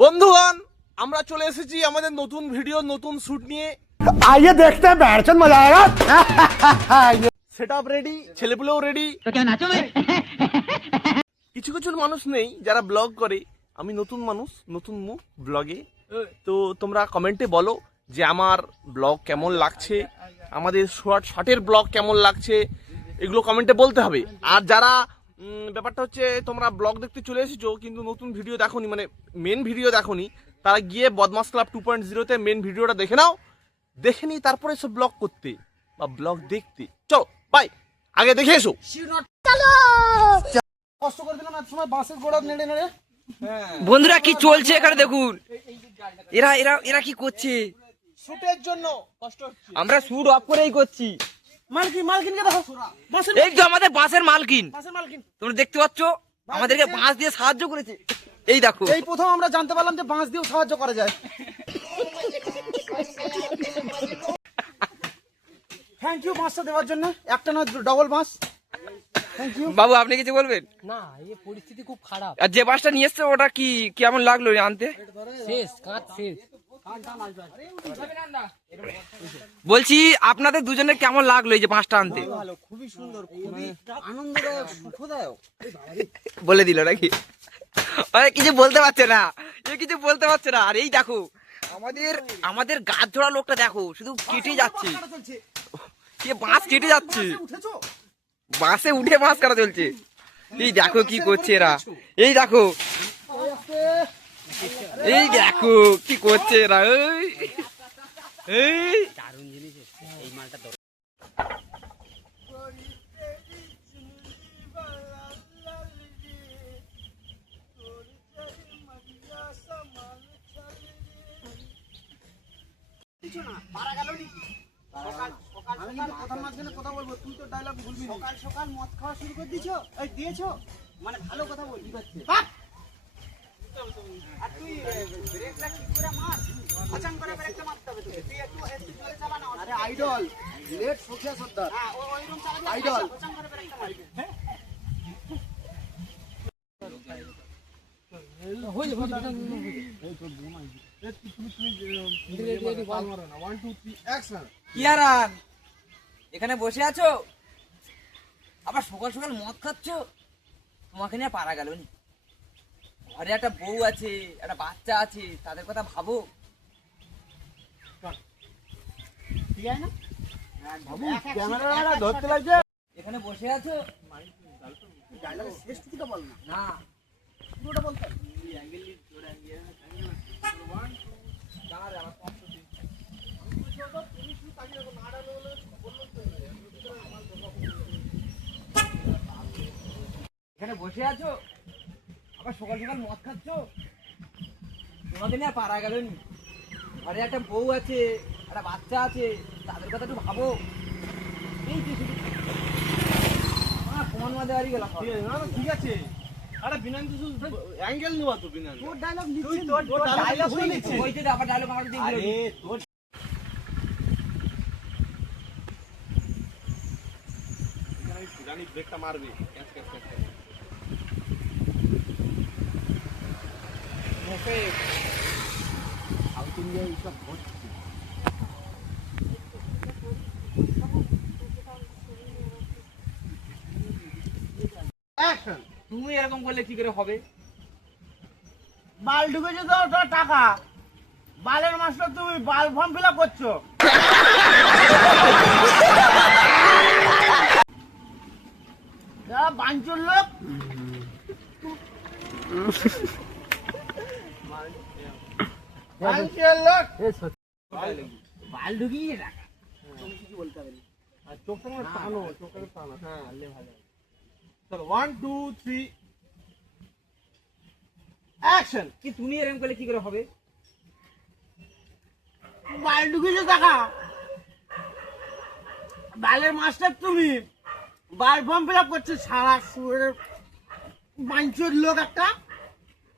বন্ধুগণ, আমরা চলে এসেছি আমাদের নতুন ভিডিও নতুন শুট নিয়ে। आइए देखते हैं बैठचंद मजा आएगा। সেটআপ রেডি, ছেলেপুলেও রেডি। तो क्या नाचो मैं? কিছু কিছু মানুষ নেই যারা ব্লগ করে। আমি নতুন মানুষ, নতুন মুখ ব্লগে। তো তোমরা কমেন্টে বলো যে আমার ব্লগ কেমন লাগছে, আমাদের শর্টের ব্লগ কেমন লাগছে, এগুলো কমেন্টে বলতে হবে। আর যারা ব্যাপারটা হচ্ছে তোমরা ব্লগ দেখতে চলে এসেছো কিন্তু নতুন ভিডিও দেখোনি, মানে মেন ভিডিও দেখোনি, তারা গিয়ে বদমাস ক্লাব 2.0-তে মেন ভিডিওটা দেখে নাও, দেখে নিই তারপরে সব ব্লগ করতে বা ব্লগ দেখতে। চলো বাই, আগে দেখে এসো। কষ্ট করে দিলাম এক সময় বাসের গোড়া নেড়ে নেড়ে। বন্ধুরা কি চলছে এখানে দেখুন, এরা এরা এরা কি করছে? শুটের জন্য কষ্ট হচ্ছে। আমরা শুট অফ করেই করছি। মালকিনকে দেখো, বাসের এই তো আমাদের বাসের মালকিন, মালকিন। তোমরা দেখতে পাচ্ছ আমাদেরকে বাঁশ দিয়ে সাহায্য করেছে। এই দেখো, এই প্রথম আমরা জানতে পারলাম যে বাঁশ দিয়েও সাহায্য করা যায়। থ্যাংক ইউ বাঁশটা দেওয়ার জন্য, একটা নয় ডবল বাঁশ। Thank you. বাবু আপনি কিছু বলবেন? না, এই পরিস্থিতি খুব খারাপ। আর যে বাসটা নিয়ে এসছে ওটা কি কেমন লাগলো আনতে? শেষ কাজ শেষ। বলছি আপনাদের দুজনের কেমন লাগলো এই যে বাসটা আনতে? ভালো, খুবই সুন্দর, খুবই আনন্দদায়ক, সুখদায়ক। বলে দিল নাকি? আরে কিছু বলতে পারছে না, এ কিছু বলতে পারছে না। আর এই দেখো আমাদের আমাদের গাছ ধরা লোকটা দেখো, শুধু কেটে যাচ্ছে, সে বাঁশ কেটে যাচ্ছে, বাসে উঠে বাঁশ কাটা চলছে। এই দেখো কি করছে এরা, এই দেখো, এই দেখো কি করছে এরা। এই আমি কিন্তু কথার মাঝখানে কথা বলবো, তুই তো ডায়লগ ভুলবি না। সকাল সকাল মদ খাওয়া শুরু করে দিয়েছো, এই দিয়েছো, মানে ভালো কথা বলবি। আর তুই ব্রেকটা ঠিক করে মার, আচান করে ব্রেকটা মারতে হবে তোকে। তুই একটু জোরে চালা না। আরে আইডল লেট সোফিয়া সর্দার, হ্যাঁ ওই রকম চালাবি। আইডল আচান করে ব্রেকটা মারবি। হ্যাঁ হয়ে যাবে। কিয়ারান এখানে বসে আছো, আবার সকাল সকাল মদ খাচ্ছ, তোমাকে নিয়ে পারা গেল নি? ঘরে একটা বউ আছে, একটা বাচ্চা আছে, তাদের কথা ভাবো। ক্যামেরা ধরতে লাগছে। এখানে বসে আছো, ডায়লগ শেষ টুকুটা বল না, না পুরোটা বলতে হবে। এখানে বসে আছো, আবার সকাল সকাল মদ খাচ্ছ, তোমাকে নিয়ে পারা গেল নি? ঘরে একটা বউ আছে, একটা বাচ্চা আছে, তাদের কথা একটু ভাবো। এই যে শুধু প্রমাণ মাঝে হারিয়ে গেলাম। ঠিক আছে, আরে বিনান কিছু অ্যাঙ্গেল নিবা তো বিনান। তোর ডায়লগ তুই নিচ্ছিস, তোর ডায়লগ হয়ে নিচ্ছে। ওই যে আবার ডায়লগ আমাকে দিয়ে দিল। আরে তোর জানি ব্রেকটা মারবে, catch catch catch. South India এইসব হচ্ছে। অ্যাকশন। তুমি এরকম করলে কি করে হবে? বাল ঢুকেছে তো তোর টাকা, বালের মাস্টার তুমি বাল ফর্ম ফিল আপ করছো। যারা বাঞ্চুর লোক, বাঞ্চুর লোক বাল ঢুকিয়ে টাকা, তুমি কিছু বলতে হবে না। আর চোখটা না টানো, চোখটা টানো। হ্যাঁ আলে ভালো। চলো 1 2 3 অ্যাকশন। কি তুমি এরকম করলে কি করে হবে? বাল ঢুকেছে টাকা, বালের মাস্টার তুমি বাল ফর্ম ফিল আপ করছো, সারা সুরের বাঞ্চুর লোক একটা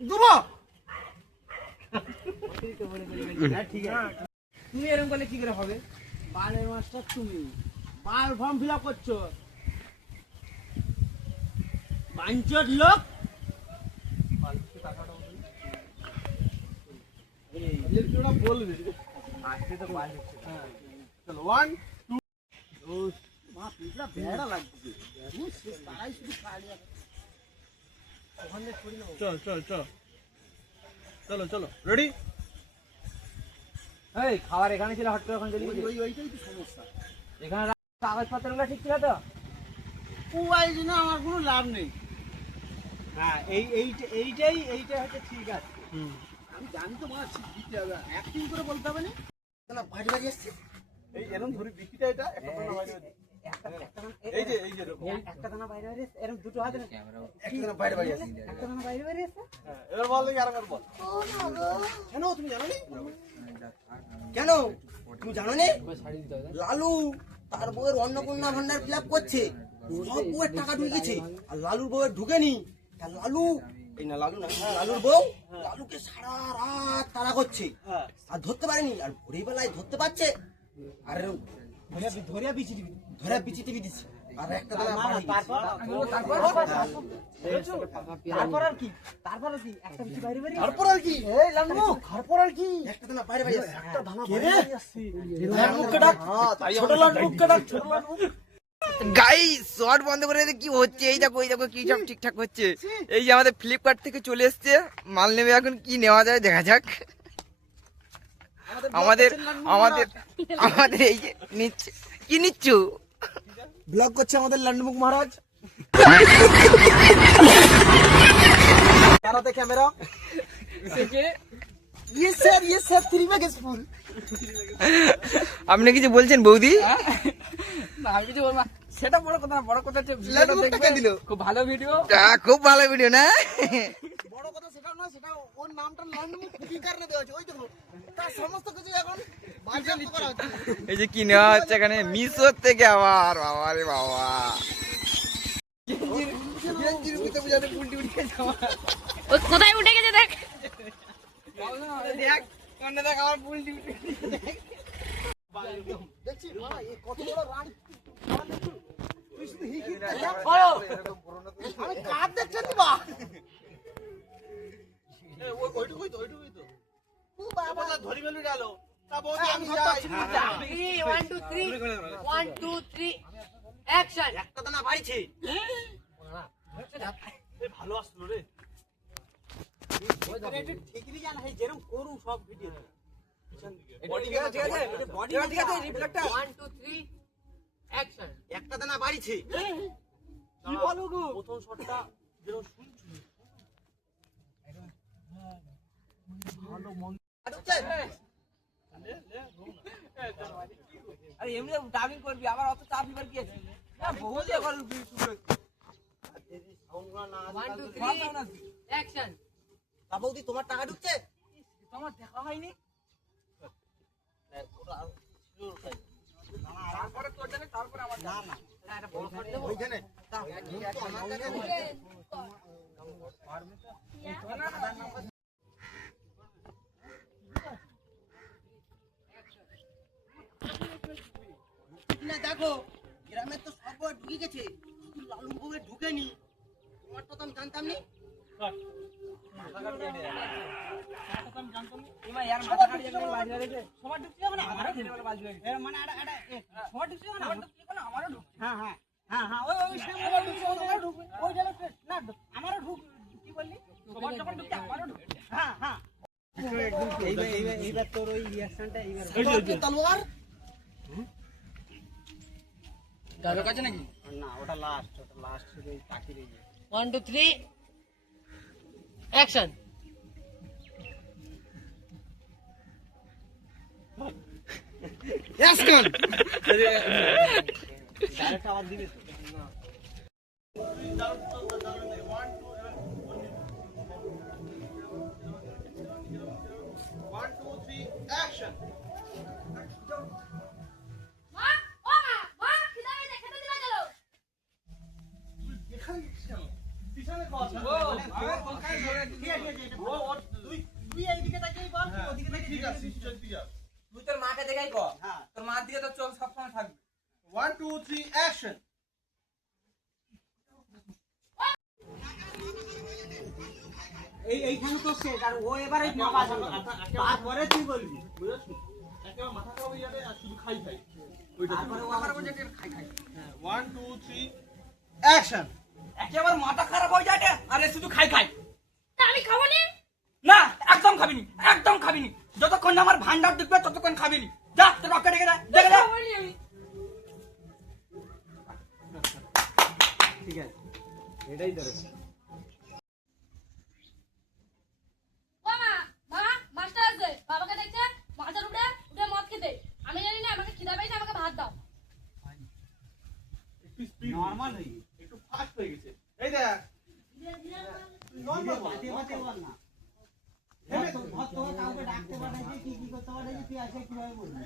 দুবো। হ্যাঁ ঠিক আছে, তুমি এরকম করলে কি করে হবে? বালের মাস্টার তুমি বাল ফর্ম ফিল আপ করছো, বাঞ্চুর লোক ওরা বলবে চলো 1 2 মা পিছলা বেড়া লাগছে তারাই শুধু খালি চল চল চল চলো চলো রেডি এই খাবার এখানে ছিল হট করে ওখানে চলে গেছে ওইটাই তো সমস্যা এখানে কাগজপত্রগুলো ঠিক ছিল তো ওই জন্য আমার কোনো লাভ নেই হ্যাঁ এইটাই হচ্ছে ঠিক আছে আমি জানি তো মাছ দিতে হবে অ্যাক্টিং করে বলতে হবে না না বাড়ি বাড়ি আসছে এই এরকম ধরি বিকিটা এটা একটা দানা বাইরে এই যে এরকম একটা দানা বাইরে বাইরে আসছে এরকম দুটো হাতে একটা দানা বাইরে বাইরে আছে একটা দানা বাইরে বাইরে আসছে এবার বল দেখি আরেকবার বল কেন তুমি জানো নি কেন তুমি জানো নি লালু তার বউয়ের অন্নপূর্ণা ভান্ডার ফিল আপ করছে সব বউয়ের টাকা ঢুকেছে আর লালুর বউয়ের ঢুকেনি তা লালু এই না লালু না লালুর বউ লালুকে সারা রাত তাড়া করছে আর ধরতে পারেনি আর ভোরবেলায় ধরতে পারছে আর ধরিয়া বিচি দিবি ধরে বিচি টিভি দিচ্ছে আর একটা দানা বাড়ি তারপর আর কি একটা বিচি বাইরে বাইরে তারপর আর কি এই লালু তারপর আর কি একটা দানা বাইরে বাইরে একটা দানা কে বাইরে রে? বাইরে আসছে লালুকে ডাক ছোট লালুকে ডাক ছোট লালু গাইস শর্ট বন্ধ করে দিতে কি হচ্ছে এই দেখো কি সব ঠিকঠাক হচ্ছে এই যে আমাদের ফ্লিপকার্ট থেকে চলে এসছে মাল নেবে এখন কি নেওয়া যায় দেখা যাক আমাদের আমাদের আমাদের এই যে নিচ্ছে কি নিচ্ছ ব্লগ করছে আমাদের লান্ডমুখ মহারাজ কারাতে ক্যামেরা ये सर 3 मेगास फुल আপনি কিছু বলছেন বৌদি আমি কিছু বলবো না। সেটা বড় কথা না, বড় কথা হচ্ছে ভিডিওটা লালুকে দেখবে। দিল। খুব ভালো ভিডিও খুব ভালো ভিডিও না বড় কথা সেটা না সেটা ওর নামটা লান্ডমুখ কুকিং কারণে দেওয়া আছে ওই দেখো তার সমস্ত কিছু এখন বাজে করা হচ্ছে এই যে কি নেওয়া হচ্ছে এখানে মিশোর থেকে আবার বাবা রে বাবা গেঞ্জির ভিতরে বুঝাতে পুলটি উঠে যাওয়া ও কোথায় উঠে গেছে দেখ দেখ কোন দেখ আমার পুলটি দেখছি মা এই কত বড় রান তুই শুধু হি হি আমি কার দেখতে দিবা ওইটুকুই তো ও বাবা ধরি মেলু গেল তা বৌদি আমি আমি যাই 1 2 3 1 2 3 অ্যাকশন একটা দানা বাড়িছে ভালো আসলো রে ঠিকই জানা হয় যেরকম করু সব ভিডিও ঠিক আছে ঠিক আছে রিফ্লেক্টর 1 2 3 অ্যাকশন একটা দানা বাড়িছে কি বলো গো প্রথম শটটা যেরকম শুনছি ভালো মন আরে এমনি ডাবিং করবি আবার অত চাপ নিবার কি আছে বহুত এ করল 1 2 3 অ্যাকশন তা বৌদি তোমার টাকা ঢুকছে তোমার দেখা হয়নি তারপরে তোর জানে তারপরে আমার না না ওইখানে না দেখো গ্রামের তো সব বই ঢুকে গেছে শুধু লালু বউয়ে ঢুকেনি তোমারটা তো আমি জানতাম নি সবার ঢুকছে না আমারও মানে সবার ঢুকছে না আমারও ঢুকছে হ্যাঁ ওই সবার ঢুকছে আমারও ঢুকবে ওই জায়গা না আমারও ঢুক কি বললি সবার যখন ঢুকছে আমারও ঢুকছে হ্যাঁ এইবার তোর ওই রিঅ্যাকশনটা এইবার তলোয়ার যাবে কাছে নাকি না ওটা লাস্ট ওই তাকিয়ে রয়ে 1 2 3 অ্যাকশন ইয়াসকান ডাইরেক্ট আবার দিবে তো মা ও মা খিদা পেয়েছে খেতে দিবা চলো পিছনে কথা তুই এইদিকে তাকিয়ে বল ওদিকে তাকিয়ে ঠিক আছে চলতি যা তুই তোর মাকে দেখাই কর তোর মার দিকে তো চোখ সবসময় থাকবে 1 2 3 অ্যাকশন এইখানে তো শেষ আর ও এবারে না বাজাবে তারপরে তুই বলবি একেবারে মাথা খারাপ হয়ে যাবে আর শুধু খাই খাই ওইটা তারপরে ও আবার বলছে খাই খাই 1 2 3 অ্যাকশন একেবারে মাথা খারাপ হয়ে যায় আরে শুধু খাই খাই তা আমি খাবো নি। না একদম খাবিনি একদম খাবিনি যতক্ষণ না আমার ভান্ডার দেখবে ততক্ষণ খাবিনি যা তোর রক্কা ডেকে দে দেখে দে খাবো নি আমি। ঠিক আছে এটাই ধরে ও মা, মাস্টার আছে। বাবাকে দেখতে মাথার উপরে উঠে মদ খেতে। আমি জানি না আমাকে খিদা পেয়েছে, আমাকে ভাত দাও। একটু স্পিড নরমাল হয়ে গেছে একটু ফাস্ট হয়ে গেছে এই দেখ বাতে বাতে বল না তো কাউকে ডাকতে পাঠাইছে কি করতে পাঠাইছে তুই আসে কিভাবে বলবি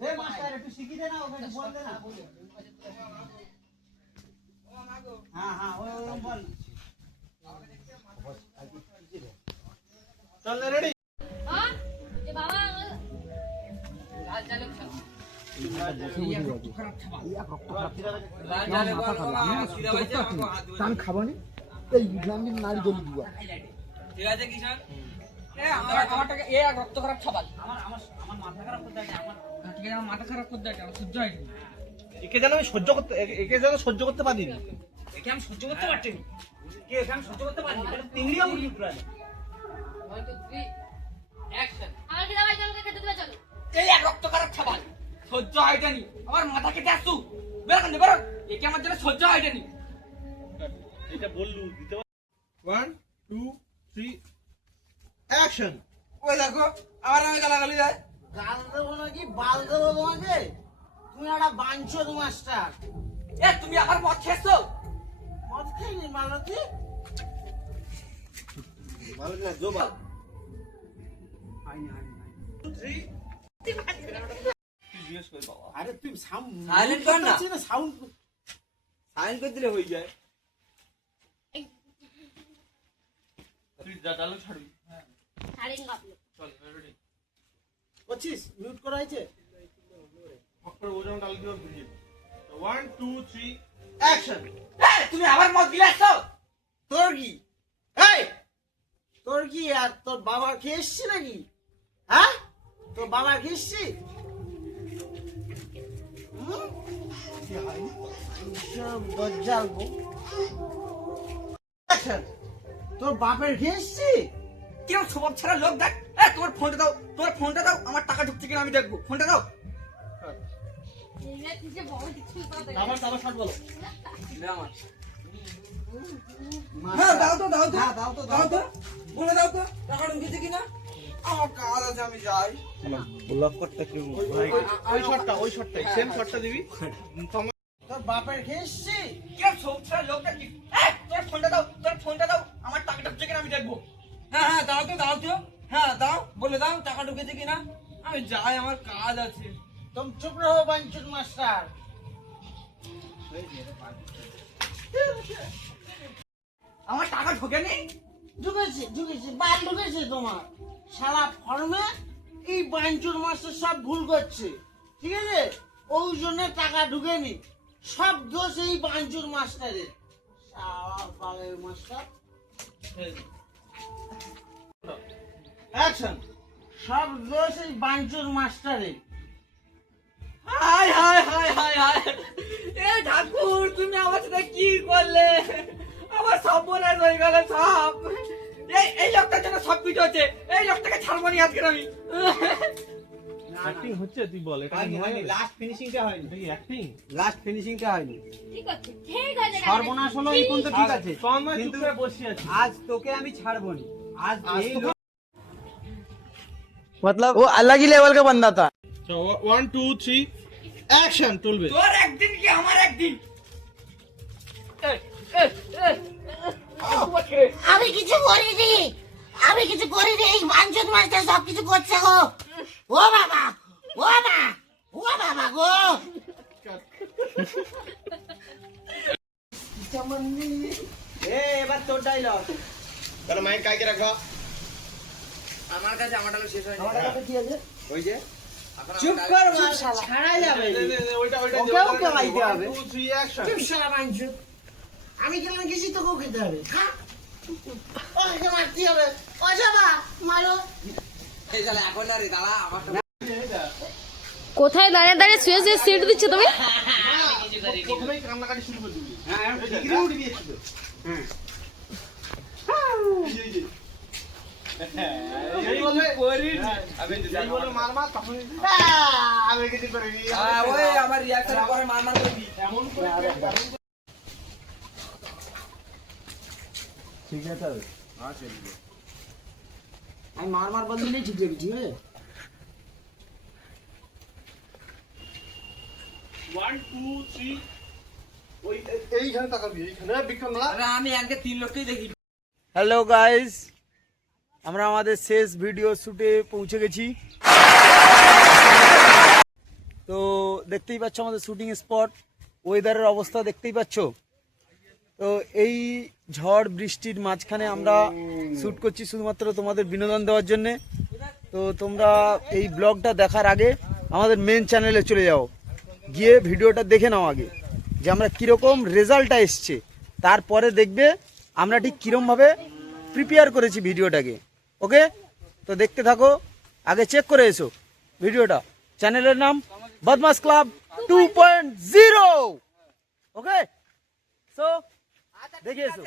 হে মাস্টার একটু শিখিয়ে দে না ওকে একটু বল দে না হ্যাঁ হ্যাঁ ওই বল চল রেডি হ্যাঁ? এ বাবা টান খাবানি এই গ্রামীণ নারী দলি দুয়া ঠিক আছে কিষান আমারটাকে এ এক রক্ত খারাপ ছাবাল আমার মাথা খারাপ করতে আছে আমার ঠিক আছে আমার মাথা খারাপ করতে আছে আমার সহ্য হয়নি একে যেন আমি সহ্য করতে একে যেন সহ্য করতে পারিনি একে আমি সহ্য করতে পারছি না কে একে আমি সহ্য করতে পারিনি এটা তিনড়িও মুরগি পুরা 1 2 3 অ্যাকশন। আমার খিদা পেয়েছে, আমাকে খেতে দিবে চলো। এই এক রক্ত খারাপ ছাবাল সহ্য হয়নি আমার মাথা কেটে আসু বেরো কেন বেরো একে আমার জন্য সহ্য হয়নি এটা বললু দিতে 1 2 3 অ্যাকশন ওই দেখো আমার আমি গালাগালি দেয় গাল দেবো নাকি বাল দেবো তোমাকে তুমি একটা বাঞ্চদ মাস্টার এ তুমি আবার মদ খেয়েছো মদ খাইনি মালতী মালিক না জোবা জিজ্ঞেস করি বাবা আরে তুই সাউন্ড Silent কর না। সাউন্ড সাইলেন্ট করে দিলে হয়ে যায় তুই যা ডায়লগ ছাড়বি ছাড়েন আপনি। চল রেডি করছিস মিউট করা হয়েছে ফক্কর ওজন ডায়লগ দিও বুঝি 1 2 3 অ্যাকশন তুমি আবার মদ গিলাছো তোর কি এই তোর কি আর তোর বাবা খেয়ে এসছি নাকি হ্যাঁ তোর বাবা খেয়ে এসছি দজ্জাল তোর বাপের খেয়ে এসছি কিরম স্বভাব ছাড়া লোক দেখ এ তোমার ফোনটা দাও আমার টাকা ঢুকছে কিনা আমি দেখবো ফোনটা দাও এই যে বড় কিছু কথা আবার আবার শট বলো হ্যাঁ দাও তো হ্যাঁ, দাও তো, দাও তো। বলে দাও তো টাকা ঢুকেছে কিনা আমার কাজ আছে আমি যাই ওই শটটাই সেম শটটা দিবি তোর বাপের খেয়ে এসছি কিরম স্বভাব ছাড়া লোক দেখ তোর ফোনটা দাও আমার টাকা ঢুকছে কিনা আমি দেখবো হ্যাঁ দাও তো হ্যাঁ দাও বলে দাও টাকা ঢুকেছে কিনা আমি যাই আমার কাজ আছে তুমি চুপ রহো বাঞ্চুর মাস্টার আমার টাকা ঢোকেনি ঢুকেছে বাল ঢুকেছে তোমার শালা ফর্মে এই বাঞ্চুর মাস্টার সব ভুল করছে ঠিক আছে ওই জন্য টাকা ঢুকেনি সব দোষ এই বাঞ্চুর মাস্টারের শালা বালের মাস্টার অ্যাকশন সব দোষ এই বাঞ্চুর মাস্টারের হাই এ ঠাকুর তুমি আমার সাথে কি করলে আমার সব বোনের হয়ে গেল সব এই লোকটার জন্য সব কিছু হচ্ছে এই লোকটাকে ছাড়বো নি আজকে আমি অ্যাক্টিং হচ্ছে তুই বল এটা লাস্ট ফিনিশিংটা হয়নি কি অ্যাক্টিং লাস্ট ফিনিশিংটা হয়নি ঠিক আছে, ঠিক আছে। সর্বনাশ হলো এই পর্যন্ত ঠিক আছে সময় চুপ করে বসে আছি আজ তোকে আমি ছাড়বো না আজ এই লোক मतलब वो अलग ही लेवल का बंदा था 1 2 3 অ্যাকশন চলবে তোর একদিন কি আমার একদিন আমি কিছু করিনি এই বাঞ্চন মাস্টার সব কিছু করছে গো ও বাবা গো এবার তোর ডায়লগ তাহলে মাইন্ড কাইকে রাখো আমার কাছে আমার টাকা শেষ হয়নি আমার কাছে কি আছে ওই যে চুপ কর মাল ছাড়া যাবে ওকেও কেলাইতে হবে চুপ শালা মাঞ্জুত আমি গেলাম কিছু তোকেও খেতে হবে খা ওকে মারতে হবে ও যাবা মারো কোথায় দাঁড়িয়ে দাঁড়িয়ে শুয়ে শুয়ে সিট দিচ্ছ তুমি? প্রথমেই কান্নাকাটি শুরু করে দিবি। ডিগ্রি উঠে দিয়েছিল। এই বলে মার মার তখন আমি কিছু করিনি। ওই আমার রিঅ্যাকশন পরে মার মার করবি। এমন করে আমি মার মার বন্ধ দিলেই ঠিক যাবি ঠিক আছে 1 2 3 ওই এইখানে তাকাবি এইখানে বিক্রম না আরে আমি আজকে 3 লোককেই দেখি। হ্যালো গাইস, আমরা আমাদের শেষ ভিডিও শুটে পৌঁছে গেছি। তো দেখতেই পাচ্ছ আমাদের শুটিং স্পট, ওয়েদারের অবস্থা দেখতেই পাচ্ছ। তো এই ঝড় বৃষ্টির মাঝখানে আমরা শ্যুট করছি শুধুমাত্র তোমাদের বিনোদন দেওয়ার জন্যে। তো তোমরা এই ব্লগটা দেখার আগে আমাদের মেন চ্যানেলে চলে যাও, গিয়ে ভিডিওটা দেখে নাও আগে যে আমরা কীরকম রেজাল্টটা এসছে, তারপরে দেখবে আমরা ঠিক কীরমভাবে প্রিপেয়ার করেছি ভিডিওটাকে। ওকে, তো দেখতে থাকো, আগে চেক করে এসো ভিডিওটা। চ্যানেলের নাম বদমাস ক্লাব 2.0। ওকে, সো দেখে এসো।